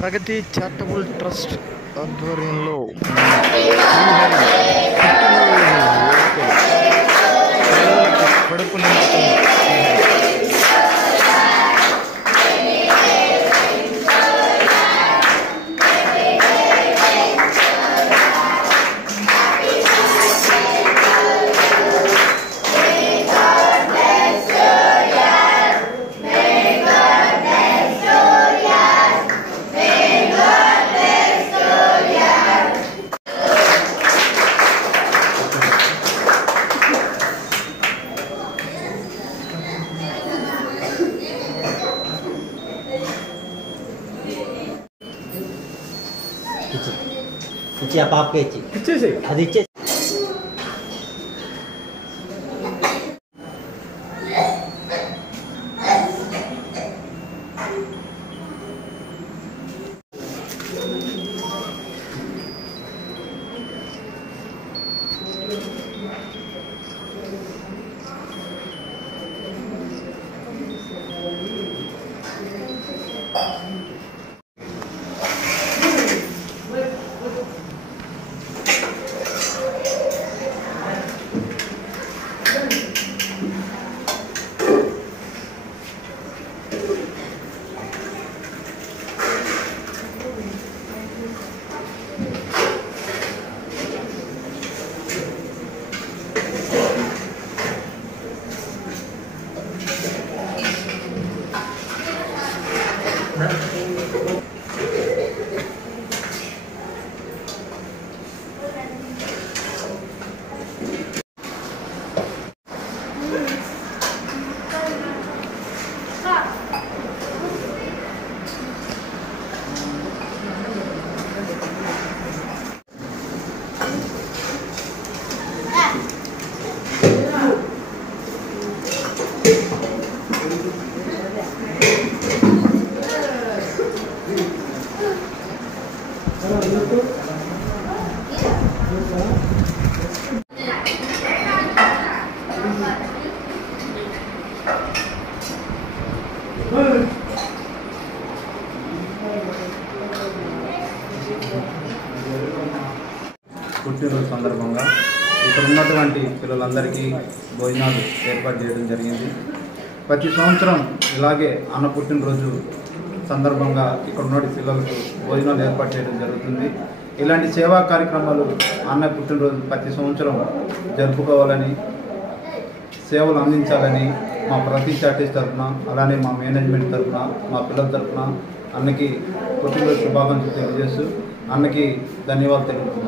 ప్రగతి charitable trust ఆధ్వర్యంలో కడుపు ఇచ్చే ఆ పాపకే ఇచ్చేసి అది ఇచ్చేసి పుట్టినరోజు సందర్భంగా ఇక్కడ ఉన్నటువంటి పిల్లలందరికీ భోజనాలు ఏర్పాటు చేయడం జరిగింది. ప్రతి సంవత్సరం ఇలాగే అన్న పుట్టినరోజు సందర్భంగా ఇక్కడ ఉన్న పిల్లలకు భోజనాలు ఏర్పాటు చేయడం జరుగుతుంది. ఇలాంటి సేవా కార్యక్రమాలు అన్న పుట్టినరోజు ప్రతి సంవత్సరం జరుపుకోవాలని, సేవలు అందించాలని మా ప్రతి చార్టీస్ తరఫున, అలానే మా మేనేజ్మెంట్ తరఫున, మా పిల్లల తరఫున అన్నకి పుట్టినరోజు శుభాకాంక్షలు తెలియజేస్తూ అన్నకి ధన్యవాదాలు తెలుపుతున్నాను.